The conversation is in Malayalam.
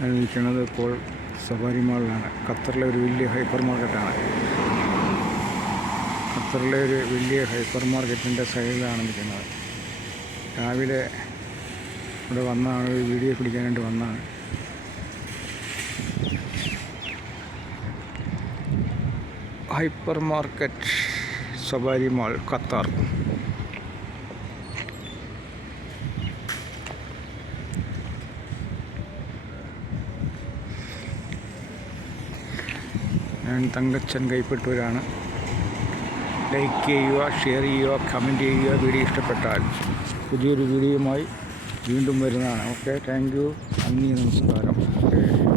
ഞാൻ നിൽക്കുന്നത് ഇപ്പോൾ സഫാരി മാളിലാണ്. ഖത്തറിലെ ഒരു വലിയ ഹൈപ്പർ മാർക്കറ്റാണ്. ഖത്തറിലെ ഒരു വലിയ ഹൈപ്പർ മാർക്കറ്റിൻ്റെ സൈഡിലാണ് നിൽക്കുന്നത്. രാവിലെ ഇവിടെ വന്നാണ്, ഒരു വീഡിയോ പിടിക്കാനായിട്ട് വന്നാണ്. Hyper market safari mall Qatar. ഞാൻ തങ്കച്ചൻ കൈപ്പറ്റൂരാണ്. ലൈക്ക് ചെയ്യുക, ഷെയർ ചെയ്യുക, കമൻറ്റ് ചെയ്യുക. വീഡിയോ ഇഷ്ടപ്പെട്ടാൽ പുതിയൊരു വീഡിയോയുമായി വീണ്ടും വരുന്നതാണ്. ഓക്കെ, താങ്ക് യു, നന്ദി, നമസ്കാരം.